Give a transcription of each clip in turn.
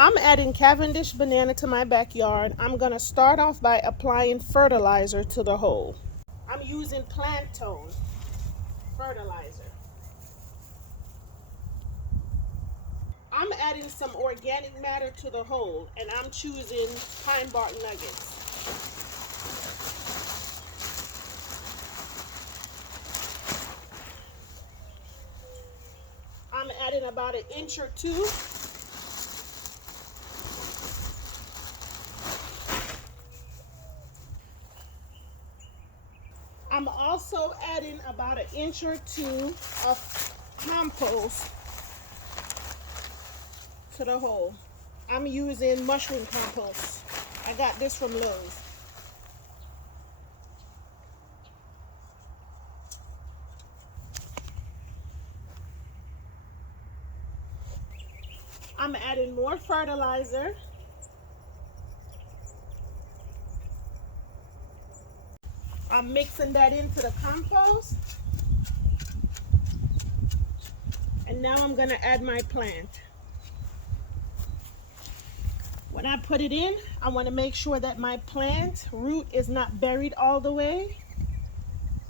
I'm adding Cavendish banana to my backyard. I'm going to start off by applying fertilizer to the hole. I'm using Plant-Tone fertilizer. I'm adding some organic matter to the hole, and I'm choosing pine bark nuggets. I'm adding about an inch or two. I'm also adding about an inch or two of compost to the hole. I'm using mushroom compost. I got this from Lowe's. I'm adding more fertilizer. I'm mixing that into the compost. And now I'm going to add my plant. When I put it in, I want to make sure that my plant root is not buried all the way.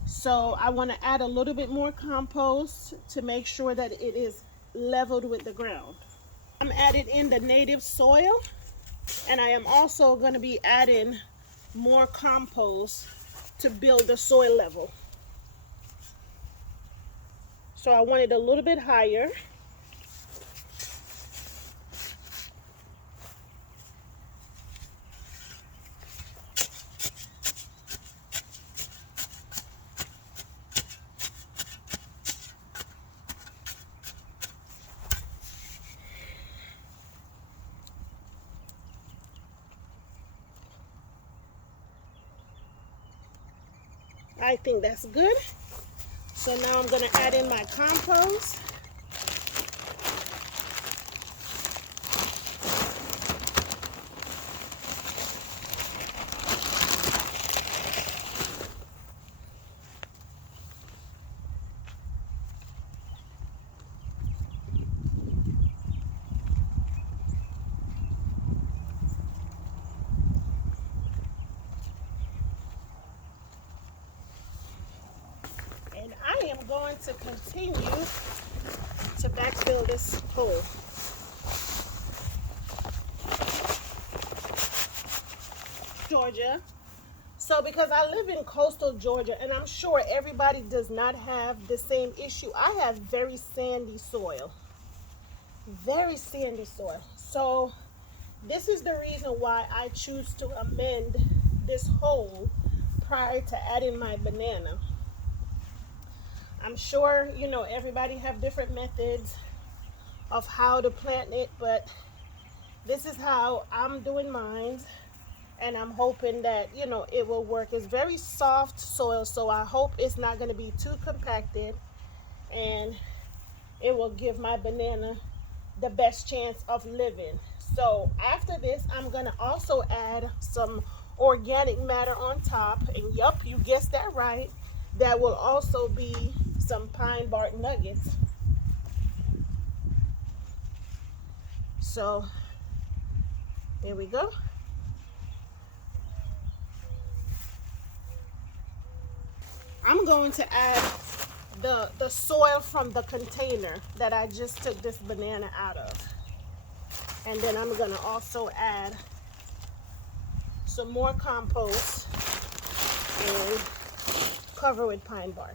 So I want to add a little bit more compost to make sure that it is leveled with the ground. I'm adding in the native soil, and I am also going to be adding more compost to build the soil level. So I want it a little bit higher. I think that's good. So now I'm going to add in my compost. And I am going to continue to backfill this hole. Georgia. So because I live in coastal Georgia, and I'm sure everybody does not have the same issue, I have very sandy soil. Very sandy soil. So this is the reason why I choose to amend this hole prior to adding my banana. I'm sure, everybody have different methods of how to plant it, but this is how I'm doing mine, and I'm hoping that, it will work. It's very soft soil, so I hope it's not going to be too compacted, and it will give my banana the best chance of living. So after this, I'm going to also add some organic matter on top, and yup, you guessed that right. That will also be some pine bark nuggets. So here we go. I'm going to add the soil from the container that I just took this banana out of. And then I'm going to also add some more compost and cover with pine bark.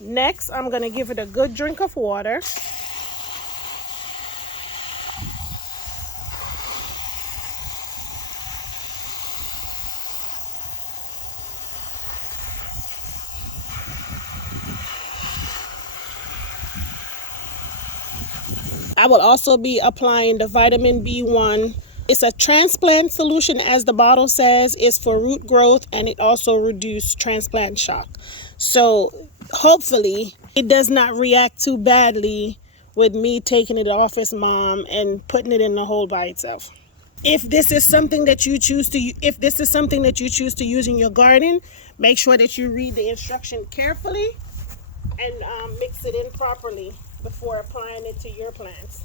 Next, I'm going to give it a good drink of water. I will also be applying the vitamin B1. It's a transplant solution, as the bottle says. It's for root growth, and it also reduces transplant shock. So hopefully it does not react too badly with me taking it off as mom and putting it in the hole by itself. If this is something that you choose to use in your garden, make sure that you read the instruction carefully and mix it in properly before applying it to your plants.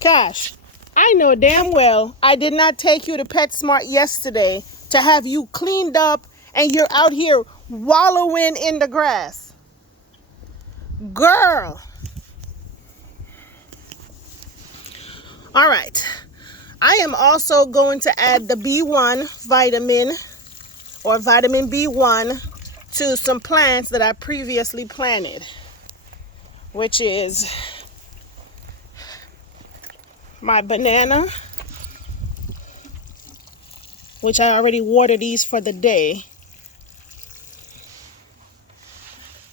Cash, I know damn well I did not take you to PetSmart yesterday to have you cleaned up and you're out here wallowing in the grass. Girl. All right. I am also going to add the B1 vitamin or vitamin B1 to some plants that I previously planted, which is my banana, which I already watered these for the day.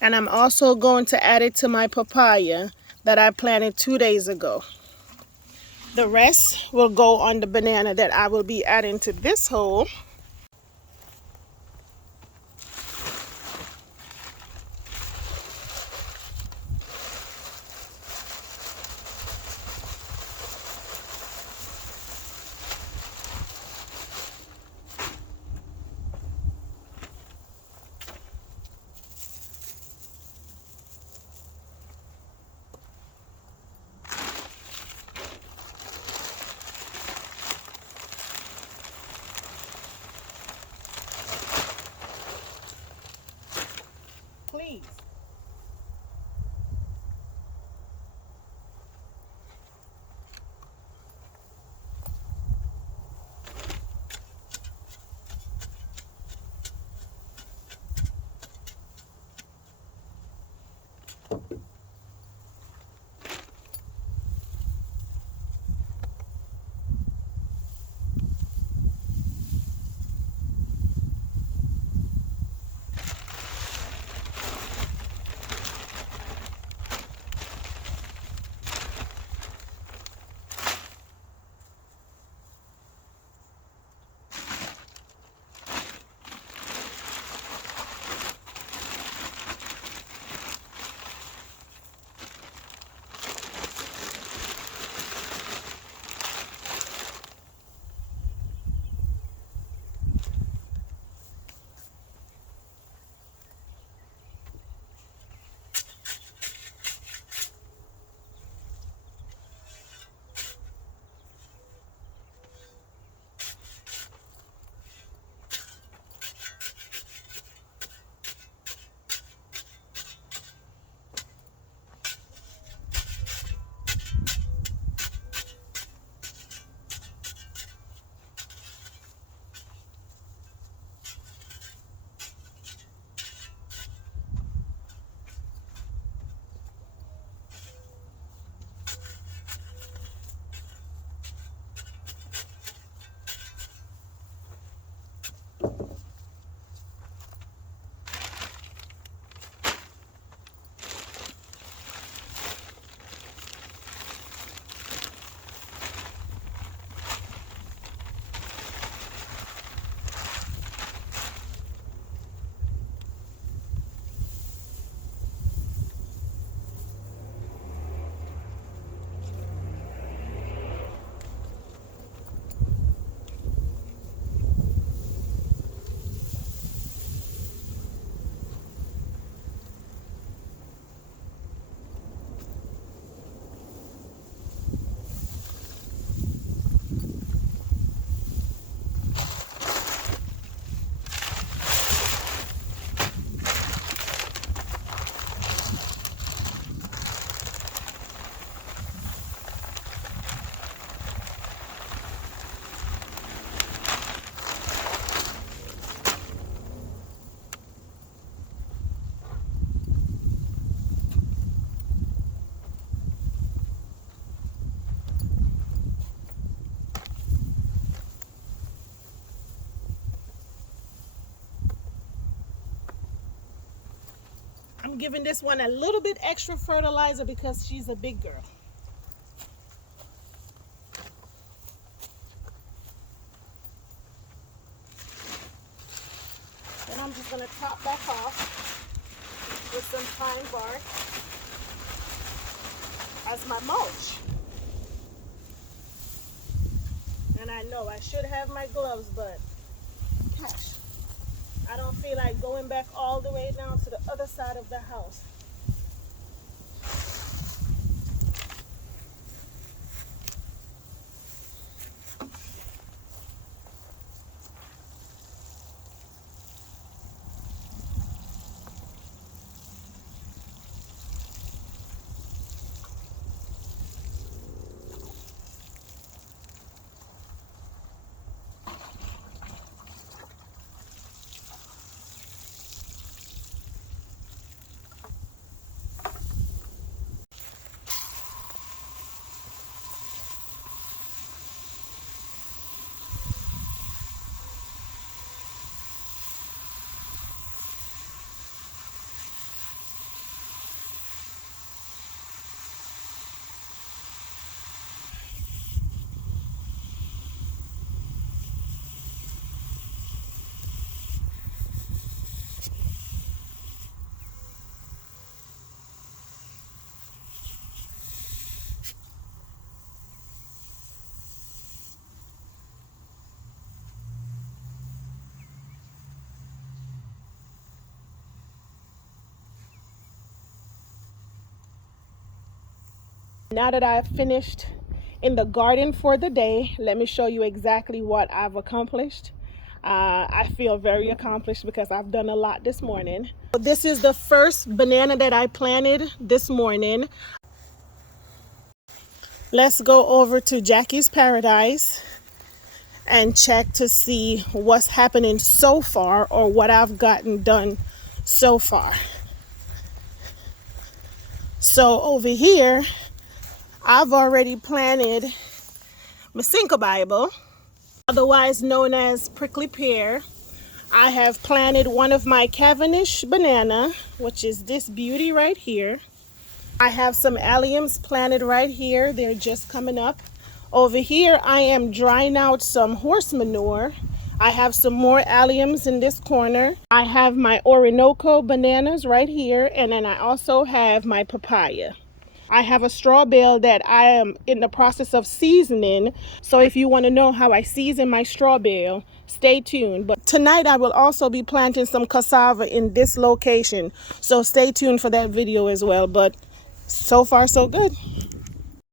And I'm also going to add it to my papaya that I planted 2 days ago. The rest will go on the banana that I will be adding to this hole. giving this one a little bit extra fertilizer because she's a big girl. Then I'm just going to top back off with some pine bark as my mulch. And I know I should have my gloves, but gosh, I don't feel like going back all the way down to the other side of the house. Now that I've finished in the garden for the day, let me show you exactly what I've accomplished. I feel very accomplished because I've done a lot this morning. This is the first banana that I planted this morning. Let's go over to Jackie's Paradise and check to see what's happening so far, or what I've gotten done so far. So over here, I've already planted Masinka Bible, otherwise known as prickly pear. I have planted one of my Cavendish banana, which is this beauty right here. I have some alliums planted right here. They're just coming up. Over here, I am drying out some horse manure. I have some more alliums in this corner. I have my Orinoco bananas right here, and then I also have my papaya. I have a straw bale that I am in the process of seasoning. So if you want to know how I season my straw bale, stay tuned. But tonight I will also be planting some cassava in this location. So stay tuned for that video as well. But so far so good.